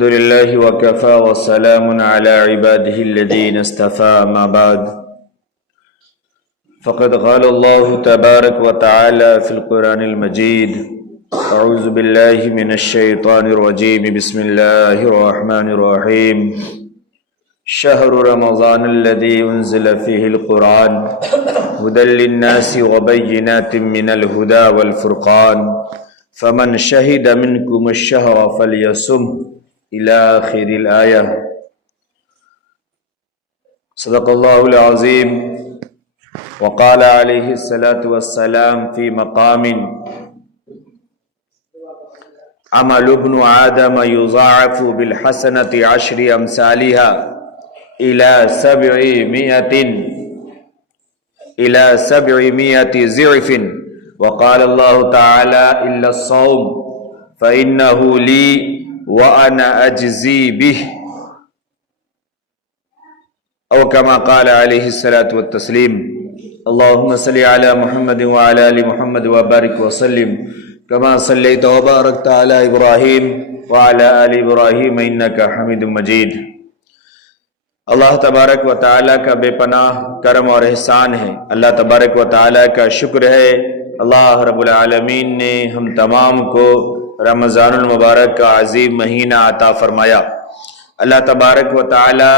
الحمد لله وكفى وسلام على عباده الذين اصطفى ما بعد فقد قال الله تبارك وتعالى في القرآن المجيد أعوذ بالله من الشيطان الرجيم بسم الله الرحمن الرحيم شهر رمضان الذي أنزل فيه القرآن هدى للناس وبينات من الهدى والفرقان فمن شهد منكم الشهر فليصم إلى آخر الآية صدق الله العظيم وقال عليه الصلاة والسلام في مقام عمل ابن آدم يضاعف بالحسنة 10 أمثالها إلى 700 ضعف وقال الله تعالى إلا الصوم فإنه لي وأنا أجزي به أو كما قال عليه الصلاة والتسليم اللهم صل على محمد وعلى آل محمد وبارك وسلم كما صليت وباركت على إبراهيم وعلى آل إبراهيم إنك حميد مجيد۔ اللہ تبارک و تعالیٰ کا بے پناہ کرم اور احسان ہے، اللہ تبارک و تعالیٰ کا شکر ہے۔ اللہ رب العالمین نے ہم تمام کو رمضان المبارک کا عظیم مہینہ عطا فرمایا۔ اللہ تبارک و تعالیٰ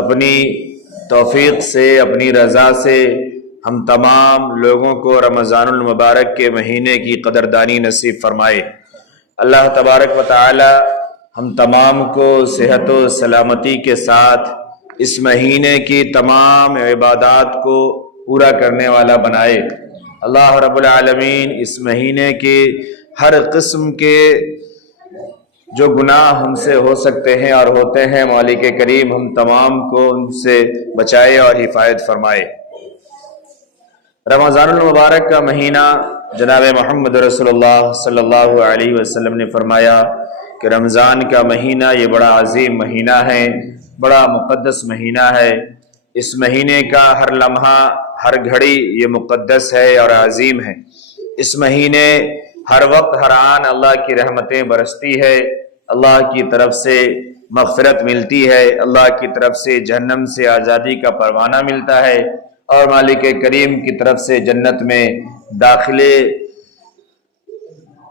اپنی توفیق سے، اپنی رضا سے ہم تمام لوگوں کو رمضان المبارک کے مہینے کی قدردانی نصیب فرمائے۔ اللہ تبارک و تعالیٰ ہم تمام کو صحت و سلامتی کے ساتھ اس مہینے کی تمام عبادات کو پورا کرنے والا بنائے۔ اللہ رب العالمین اس مہینے کے ہر قسم کے جو گناہ ہم سے ہو سکتے ہیں اور ہوتے ہیں، مالک کریم ہم تمام کو ان سے بچائے اور حفاظت فرمائے۔ رمضان المبارک کا مہینہ جناب محمد رسول اللہ صلی اللہ علیہ وسلم نے فرمایا کہ رمضان کا مہینہ یہ بڑا عظیم مہینہ ہے، بڑا مقدس مہینہ ہے۔ اس مہینے کا ہر لمحہ، ہر گھڑی یہ مقدس ہے اور عظیم ہے۔ اس مہینے ہر وقت ہر آن اللہ کی رحمتیں برستی ہے، اللہ کی طرف سے مغفرت ملتی ہے، اللہ کی طرف سے جہنم سے آزادی کا پروانہ ملتا ہے، اور مالک کریم کی طرف سے جنت میں داخلے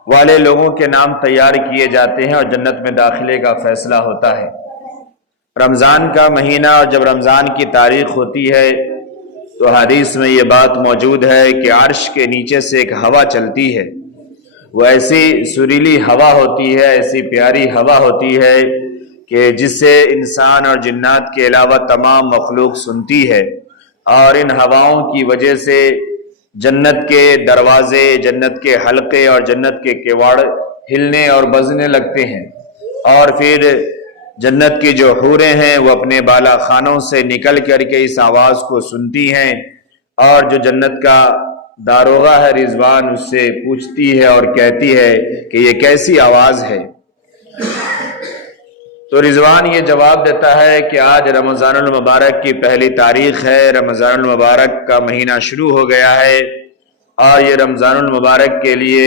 والے لوگوں کے نام تیار کیے جاتے ہیں اور جنت میں داخلے کا فیصلہ ہوتا ہے۔ رمضان کا مہینہ اور جب رمضان کی تاریخ ہوتی ہے تو حدیث میں یہ بات موجود ہے کہ عرش کے نیچے سے ایک ہوا چلتی ہے، وہ ایسی سریلی ہوا ہوتی ہے، ایسی پیاری ہوا ہوتی ہے کہ جس سے انسان اور جنات کے علاوہ تمام مخلوق سنتی ہے، اور ان ہواؤں کی وجہ سے جنت کے دروازے، جنت کے حلقے اور جنت کے کیواڑ ہلنے اور بزنے لگتے ہیں، اور پھر جنت کی جو حوریں ہیں وہ اپنے بالا خانوں سے نکل کر کے اس آواز کو سنتی ہیں، اور جو جنت کا داروغہ ہے رضوان اس سے پوچھتی ہے اور کہتی ہے کہ یہ کیسی آواز ہے؟ تو رضوان یہ جواب دیتا ہے کہ آج رمضان المبارک کی پہلی تاریخ ہے، رمضان المبارک کا مہینہ شروع ہو گیا ہے، اور یہ رمضان المبارک کے لیے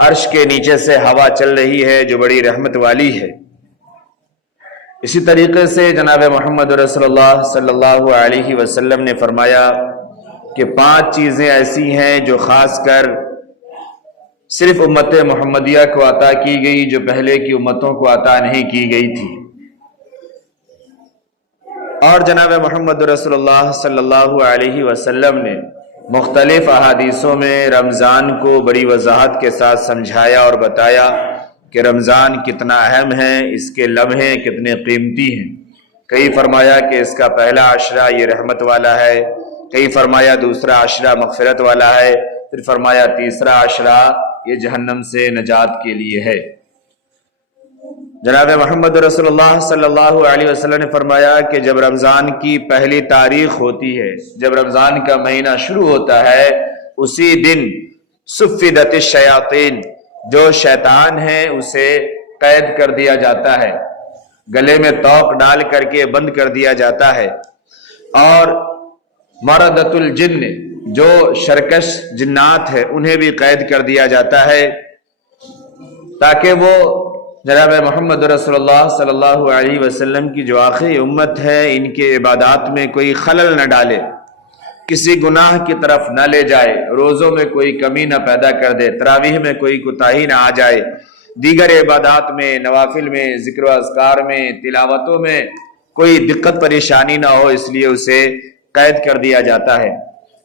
عرش کے نیچے سے ہوا چل رہی ہے جو بڑی رحمت والی ہے۔ اسی طریقے سے جناب محمد رسول اللہ صلی اللہ علیہ وسلم نے فرمایا کہ 5 چیزیں ایسی ہیں جو خاص کر صرف امت محمدیہ کو عطا کی گئی، جو پہلے کی امتوں کو عطا نہیں کی گئی تھی۔ اور جناب محمد رسول اللہ صلی اللہ علیہ وسلم نے مختلف احادیثوں میں رمضان کو بڑی وضاحت کے ساتھ سمجھایا اور بتایا کہ رمضان کتنا اہم ہے، اس کے لمحے کتنے قیمتی ہیں۔ کئی فرمایا کہ اس کا پہلا عشرہ یہ رحمت والا ہے، کئی فرمایا دوسرا عشرہ مغفرت والا ہے، پھر فرمایا تیسرا عشرہ یہ جہنم سے نجات کے لیے ہے۔ جناب محمد رسول اللہ صلی اللہ علیہ وسلم نے فرمایا کہ جب رمضان کی پہلی تاریخ ہوتی ہے، جب رمضان کا مہینہ شروع ہوتا ہے، اسی دن صفدت الشیاطین، جو شیطان ہے اسے قید کر دیا جاتا ہے، گلے میں توق ڈال کر کے بند کر دیا جاتا ہے، اور مردۃ الجن، جو شرکش جنات ہے انہیں بھی قید کر دیا جاتا ہے، تاکہ وہ جناب محمد رسول اللہ صلی اللہ علیہ وسلم کی جو آخری امت ہے، ان کے عبادات میں کوئی خلل نہ ڈالے، کسی گناہ کی طرف نہ لے جائے، روزوں میں کوئی کمی نہ پیدا کر دے، تراویح میں کوئی کوتاہی نہ آ جائے، دیگر عبادات میں، نوافل میں، ذکر و اذکار میں، تلاوتوں میں کوئی دقت پریشانی نہ ہو، اس لیے اسے قید کر دیا جاتا ہے۔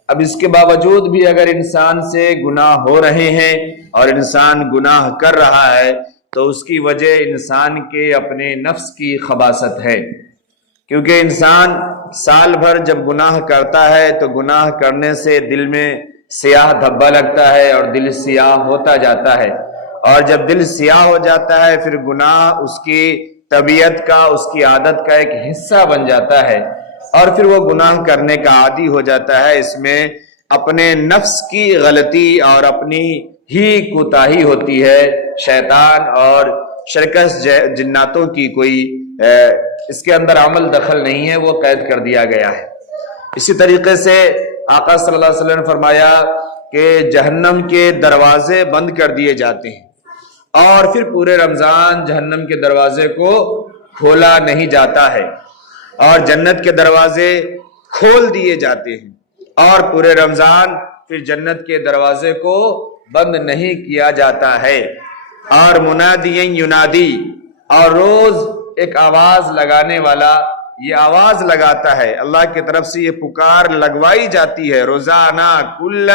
اب اس کے باوجود بھی اگر انسان سے گناہ ہو رہے ہیں اور انسان گناہ کر رہا ہے تو اس کی وجہ انسان کے اپنے نفس کی خباثت ہے، کیونکہ انسان سال بھر جب گناہ کرتا ہے تو گناہ کرنے سے دل میں سیاہ دھبا لگتا ہے اور دل سیاہ ہوتا جاتا ہے، اور جب دل سیاہ ہو جاتا ہے پھر گناہ اس کی طبیعت کا، اس کی عادت کا ایک حصہ بن جاتا ہے، اور پھر وہ گناہ کرنے کا عادی ہو جاتا ہے۔ اس میں اپنے نفس کی غلطی اور اپنی ہی کوتاہی ہوتی ہے، شیطان اور شرکس جناتوں کی کوئی اس کے اندر عمل دخل نہیں ہے، وہ قید کر دیا گیا ہے۔ اسی طریقے سے آقا صلی اللہ علیہ وسلم نے فرمایا کہ جہنم کے دروازے بند کر دیے جاتے ہیں اور پھر پورے رمضان جہنم کے دروازے کو کھولا نہیں جاتا ہے، اور جنت کے دروازے کھول دیے جاتے ہیں، اور پورے رمضان پھر جنت کے دروازے کو بند نہیں کیا جاتا ہے۔ اور منادی ینادی، اور روز ایک آواز لگانے والا یہ آواز لگاتا ہے، اللہ کی طرف سے یہ پکار لگوائی جاتی ہے، روزانہ کل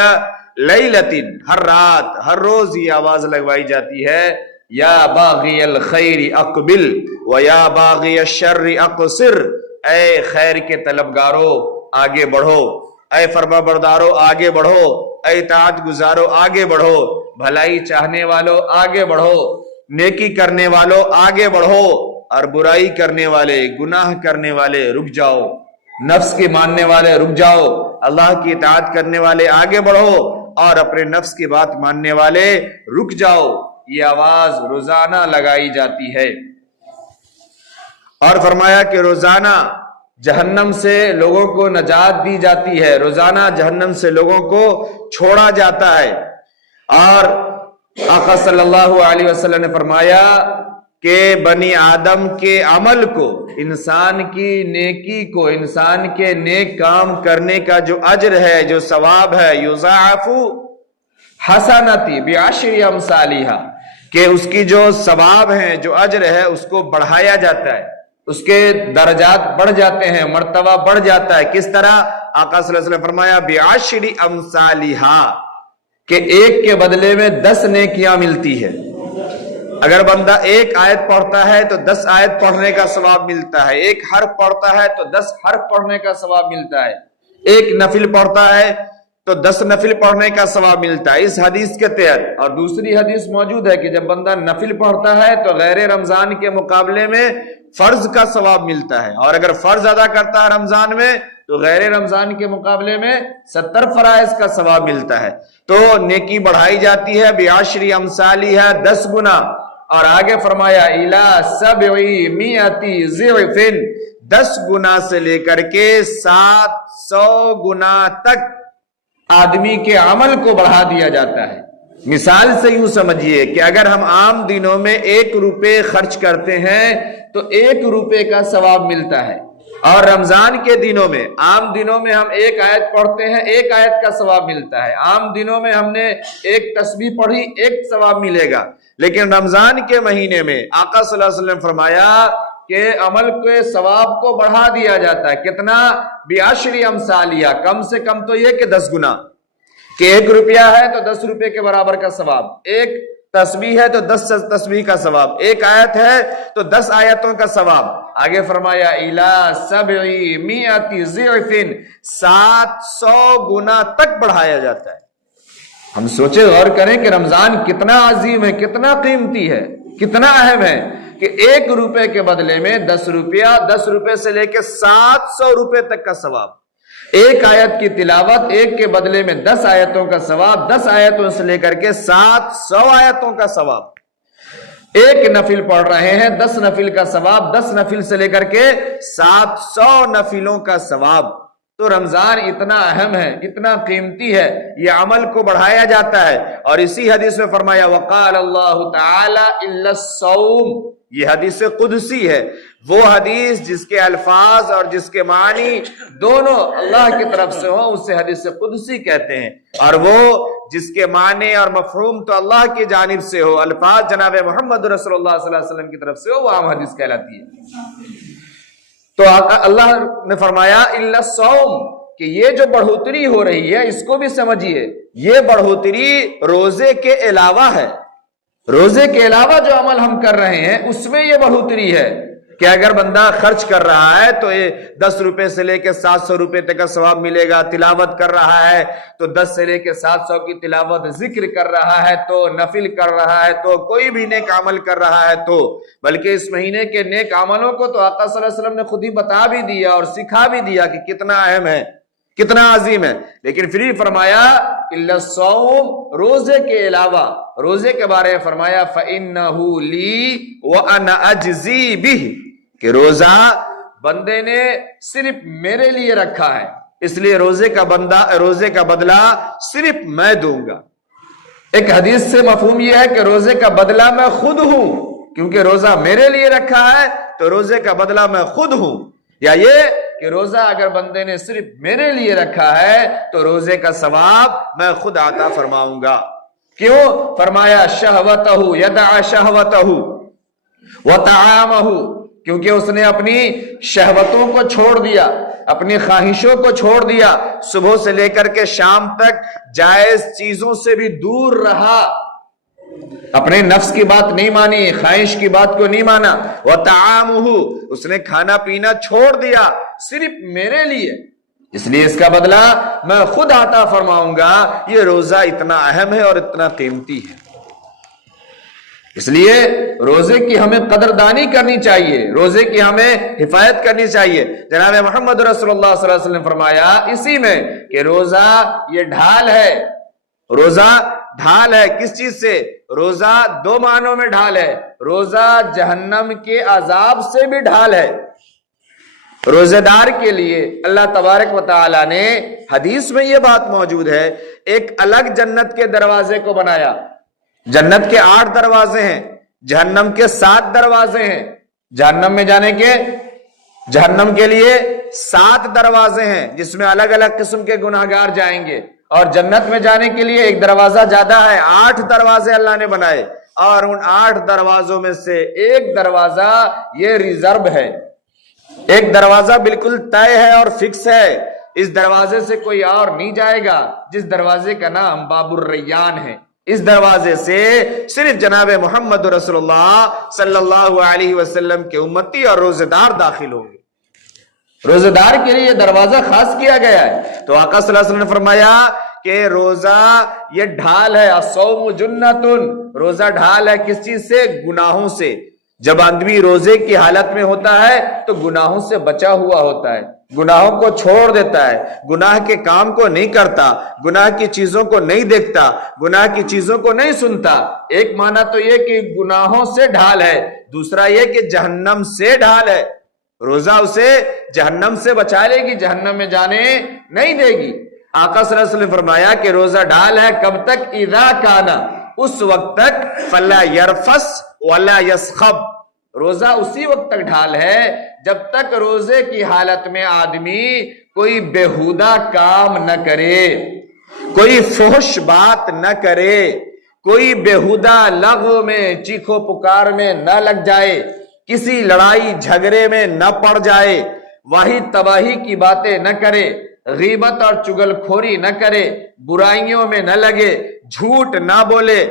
لیلتن، ہر رات ہر روز یہ آواز لگوائی جاتی ہے، یا باغی الخیر اقبل و یا باغی الشر اقصر، اے خیر کے طلبگارو آگے بڑھو، اے فرما بردارو آگے بڑھو، اے اطاعت گزارو آگے بڑھو، بھلائی چاہنے والو آگے بڑھو، نیکی کرنے والو آگے بڑھو، اور برائی کرنے والے، گناہ کرنے والے رک جاؤ، نفس کے ماننے والے رک جاؤ، اللہ کی اطاعت کرنے والے آگے بڑھو، اور اپنے نفس کی بات ماننے والے رک جاؤ۔ یہ آواز روزانہ لگائی جاتی ہے، اور فرمایا کہ روزانہ جہنم سے لوگوں کو نجات دی جاتی ہے، روزانہ جہنم سے لوگوں کو چھوڑا جاتا ہے۔ اور آقا صلی اللہ علیہ وسلم نے فرمایا کہ بنی آدم کے عمل کو، انسان کی نیکی کو، انسان کے نیک کام کرنے کا جو اجر ہے، جو ثواب ہے، یضاعف حسناتی بعشر امثالھا، کہ اس کی جو ثواب ہے، جو اجر ہے، اس کو بڑھایا جاتا ہے، اس کے درجات بڑھ جاتے ہیں، مرتبہ بڑھ جاتا ہے۔ کس طرح؟ آقا صلی اللہ علیہ وسلم نے فرمایا بعشر امثالھا، کہ ایک کے بدلے میں 10 نیکیاں ملتی ہے۔ اگر بندہ ایک آیت پڑھتا ہے تو 10 آیت پڑھنے کا ثواب ملتا ہے، ایک حرف پڑھتا ہے تو 10 حرف پڑھنے کا ثواب ملتا ہے، ایک نفل پڑھتا ہے تو 10 نفل پڑھنے کا ثواب ملتا ہے اس حدیث کے تحت۔ اور دوسری حدیث موجود ہے کہ جب بندہ نفل پڑھتا ہے تو غیر رمضان کے مقابلے میں فرض کا ثواب ملتا ہے، اور اگر فرض ادا کرتا ہے رمضان میں تو غیر رمضان کے مقابلے میں 70 فرائض کا ثواب ملتا ہے۔ تو نیکی بڑھائی جاتی ہے بعشر امثالھا، 10 گنا، اور آگے فرمایا الی 700 ضعف، 10 گنا سے لے کر کے 700 گنا تک آدمی کے عمل کو بڑھا دیا جاتا ہے۔ مثال سے یوں سمجھیے کہ اگر ہم عام دنوں میں 1 روپے خرچ کرتے ہیں تو 1 روپے کا ثواب ملتا ہے، اور رمضان کے دنوں میں، عام دنوں میں ہم 1 آیت پڑھتے ہیں، 1 آیت کا ثواب ملتا ہے، عام دنوں میں ہم نے 1 تسبیح پڑھی، 1 ثواب ملے گا، لیکن رمضان کے مہینے میں آقا صلی اللہ علیہ وسلم فرمایا کہ عمل کے ثواب کو بڑھا دیا جاتا ہے۔ کتنا؟ بعشر امثالھا، کم سے کم تو یہ کہ 10 گنا، کہ 1 روپیہ ہے تو 10 روپے کے برابر کا ثواب، 1 تسبیح ہے تو 10 تسبیح کا ثواب، 1 آیت ہے تو 10 آیتوں کا ثواب۔ آگے فرمایا الی 700 ضعف، 700 گنا تک بڑھایا جاتا ہے۔ ہم سوچے غور کریں کہ رمضان کتنا عظیم ہے، کتنا قیمتی ہے، کتنا اہم ہے، کہ 1 روپے کے بدلے میں 10 روپیہ، 10 روپے سے لے کے 700 روپے تک کا ثواب، 1 آیت کی تلاوت، 1 کے بدلے میں 10 آیتوں کا ثواب، 10 آیتوں سے لے کر کے 700 آیتوں کا ثواب، 1 نفل پڑھ رہے ہیں 10 نفل کا ثواب، 10 نفل سے لے کر کے 700 نفلوں کا ثواب۔ تو رمضان اتنا اہم ہے، اتنا قیمتی ہے، یہ عمل کو بڑھایا جاتا ہے۔ اور اسی حدیث میں فرمایا وقال اللہ تعالی الا الصوم، یہ حدیث قدسی ہے، وہ حدیث جس کے الفاظ اور جس کے معنی دونوں اللہ کی طرف سے ہوں اسے حدیث قدسی کہتے ہیں، اور وہ جس کے معنی اور مفہوم تو اللہ کی جانب سے ہو، الفاظ جناب محمد رسول اللہ صلی اللہ علیہ وسلم کی طرف سے ہو، وہ عام حدیث کہلاتی ہے۔ تو اللہ نے فرمایا الا الصوم، کہ یہ جو بڑھوتری ہو رہی ہے اس کو بھی سمجھیے، یہ بڑھوتری روزے کے علاوہ ہے، روزے کے علاوہ جو عمل ہم کر رہے ہیں اس میں یہ بڑھوتری ہے کہ اگر بندہ خرچ کر رہا ہے تو یہ 10 روپے سے لے کے 700 روپے تک کا ثواب ملے گا، تلاوت کر رہا ہے تو 10 سے لے کے 700 کی تلاوت، ذکر کر رہا ہے تو نفل کر رہا ہے تو کوئی بھی نیک عمل کر رہا ہے تو، بلکہ اس مہینے کے نیک عملوں کو تو آقا صلی اللہ علیہ وسلم نے خود ہی بتا بھی دیا اور سکھا بھی دیا کہ کتنا اہم ہے، کتنا عظیم ہے، لیکن پھر فرمایا الا الصوم، روزے کے علاوہ، روزے کے بارے میں فرمایا فَإِنَّهُ لِي وَأَنَا أَجْزِي بِهِ، کہ روزہ بندے نے صرف میرے لیے رکھا ہے، اس لیے روزے کا بدلہ صرف میں دوں گا۔ ایک حدیث سے مفہوم یہ ہے کہ روزے کا بدلہ میں خود ہوں، کیونکہ روزہ میرے لیے رکھا ہے تو روزے کا بدلہ میں خود ہوں، یا یہ کہ روزہ اگر بندے نے صرف میرے لیے رکھا ہے تو روزے کا ثواب میں خود عطا فرماؤں گا۔ کیوں؟ فرمایا شہوتہ یدع شہوتہ وطعامہ، کیونکہ اس نے اپنی شہوتوں کو چھوڑ دیا، اپنی خواہشوں کو چھوڑ دیا، صبح سے لے کر کے شام تک جائز چیزوں سے بھی دور رہا، اپنے نفس کی بات نہیں مانی، خواہش کی بات کو نہیں مانا، وطعامہ، اس نے کھانا پینا چھوڑ دیا صرف میرے لیے، اس لیے اس کا بدلہ میں خود عطا فرماؤں گا۔ یہ روزہ اتنا اہم ہے اور اتنا قیمتی ہے، اس لیے روزے کی ہمیں قدردانی کرنی چاہیے، روزے کی ہمیں حفاظت کرنی چاہیے۔ جناب محمد رسول اللہ صلی اللہ علیہ وسلم نے فرمایا اسی میں کہ روزہ یہ ڈھال ہے، روزہ ڈھال ہے، کس چیز سے؟ روزہ دو معنوں میں ڈھال ہے، روزہ جہنم کے عذاب سے بھی ڈھال ہے۔ روزہ دار کے لیے اللہ تبارک و تعالی نے حدیث میں یہ بات موجود ہے، ایک الگ جنت کے دروازے کو بنایا۔ جنت کے 8 دروازے ہیں، جہنم کے 7 دروازے ہیں، جہنم میں جانے کے، جہنم کے لیے 7 دروازے ہیں جس میں الگ الگ قسم کے گناہگار جائیں گے، اور جنت میں جانے کے لیے ایک دروازہ زیادہ ہے، 8 دروازے اللہ نے بنائے، اور ان 8 دروازوں میں سے ایک دروازہ یہ ریزرو ہے، ایک دروازہ بالکل طے ہے اور فکس ہے، اس دروازے سے کوئی اور نہیں جائے گا، جس دروازے کا نام باب الریان ہے۔ اس دروازے سے صرف جناب محمد رسول اللہ صلی اللہ علیہ وسلم کے امتی اور روزہ دار داخل ہوں گے، روزہ دار کے لیے دروازہ خاص کیا گیا ہے۔ تو آقا صلی اللہ علیہ وسلم نے فرمایا کہ روزہ یہ ڈھال ہے، الصوم جنۃ، روزہ ڈھال ہے کس چیز سے؟ گناہوں سے۔ جب آدمی روزے کی حالت میں ہوتا ہے تو گناہوں سے بچا ہوا ہوتا ہے، گناہوں کو چھوڑ دیتا ہے، گناہ کے کام کو نہیں کرتا، گناہ کی چیزوں کو نہیں دیکھتا، گناہ کی چیزوں کو نہیں سنتا۔ ایک معنی تو یہ کہ گناہوں سے ڈھال ہے، دوسرا یہ کہ جہنم سے ڈھال ہے، روزہ اسے جہنم سے بچا لے گی، جہنم میں جانے نہیں دے گی۔ آقا صلی اللہ علیہ وسلم نے فرمایا کہ روزہ ڈھال ہے کب تک؟ اذا کانا، اس وقت تک، فلا یرفس ولا یسخب، روزہ اسی وقت تک ڈھال ہے جب تک روزے کی حالت میں آدمی کوئی بیہودہ کام نہ کرے، کوئی فحش بات نہ کرے، کوئی بیہودہ لغو میں چیخو پکار میں نہ لگ جائے، کسی لڑائی جھگڑے میں نہ پڑ جائے، واہی تباہی کی باتیں نہ کرے، غیبت اور چگل کھوری نہ کرے، برائیوں میں نہ لگے، جھوٹ نہ بولے،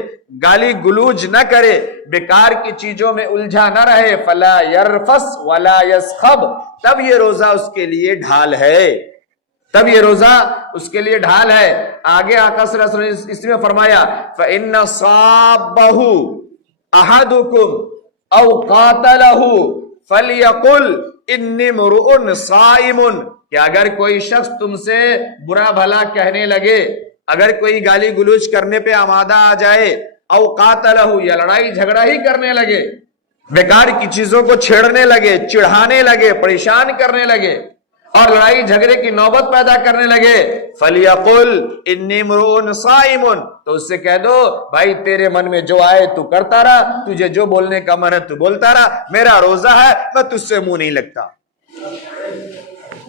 گالی گلوج نہ کرے، بیکار کی چیزوں میں الجھا نہ رہے، فلا یرفس ولا یسخب، تب یہ روزہ اس کے لیے ڈھال ہے، تب یہ روزہ اس کے لیے ڈھال ہے۔ آگے آقا صلی اللہ علیہ وسلم اس میں فرمایا فَإِنَّ صَابَّهُ أَحَدُكُمْ أَوْ قَاتَلَهُ فَلْيَقُلْ إِنِّي امْرُؤٌ صَائِمٌ، کہ اگر کوئی شخص تم سے برا بھلا کہنے لگے، اگر کوئی گالی گلوچ کرنے پہ آمادہ آ جائے، او قاتلہ، یا لڑائی جھگڑا ہی کرنے لگے، بیکار کی چیزوں کو چھیڑنے لگے، چڑھانے لگے، پریشان کرنے لگے، اور لڑائی جھگڑے کی نوبت پیدا کرنے لگے، فَلْيَقُلْ إِنِّي امْرُؤٌ صَائِمٌ، تو اس سے کہہ دو بھائی تیرے من میں جو آئے تو کرتا رہا، تجھے جو بولنے کا من ہے تو بولتا رہا، میرا روزہ ہے، میں تجھ سے منہ نہیں لگتا،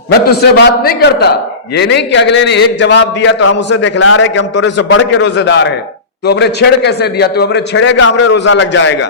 میں تجھ سے بات نہیں کرتا۔ یہ نہیں کہ اگلے نے ایک جواب دیا تو ہم اسے دکھلا رہے کہ ہم تیرے سے بڑھ کے روزے دار ہیں، تو ہمیں چھیڑ کیسے دیا، تو ہمیں چھیڑے گا ہمارے روزہ لگ جائے گا۔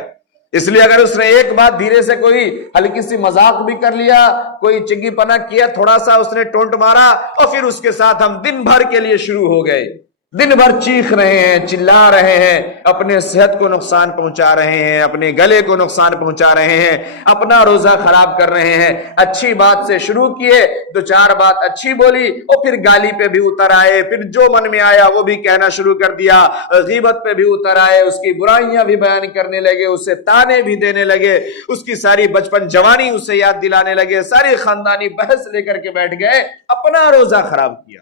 اس لیے اگر اس نے ایک بات دھیرے سے کوئی ہلکی سی مذاق بھی کر لیا، کوئی چگی پنا کیا، تھوڑا سا اس نے ٹونٹ مارا، اور پھر اس کے ساتھ ہم دن بھر کے لیے شروع ہو گئے، دن بھر چیخ رہے ہیں، چلا رہے ہیں، اپنے صحت کو نقصان پہنچا رہے ہیں، اپنے گلے کو نقصان پہنچا رہے ہیں، اپنا روزہ خراب کر رہے ہیں۔ اچھی بات سے شروع کیے، دو چار بات اچھی بولی، اور پھر گالی پہ بھی اتر آئے، پھر جو من میں آیا وہ بھی کہنا شروع کر دیا، غیبت پہ بھی اتر آئے، اس کی برائیاں بھی بیان کرنے لگے، اسے تانے بھی دینے لگے، اس کی ساری بچپن جوانی اسے یاد دلانے لگے، ساری خاندانی بحث لے کر کے بیٹھ گئے، اپنا روزہ خراب کیا۔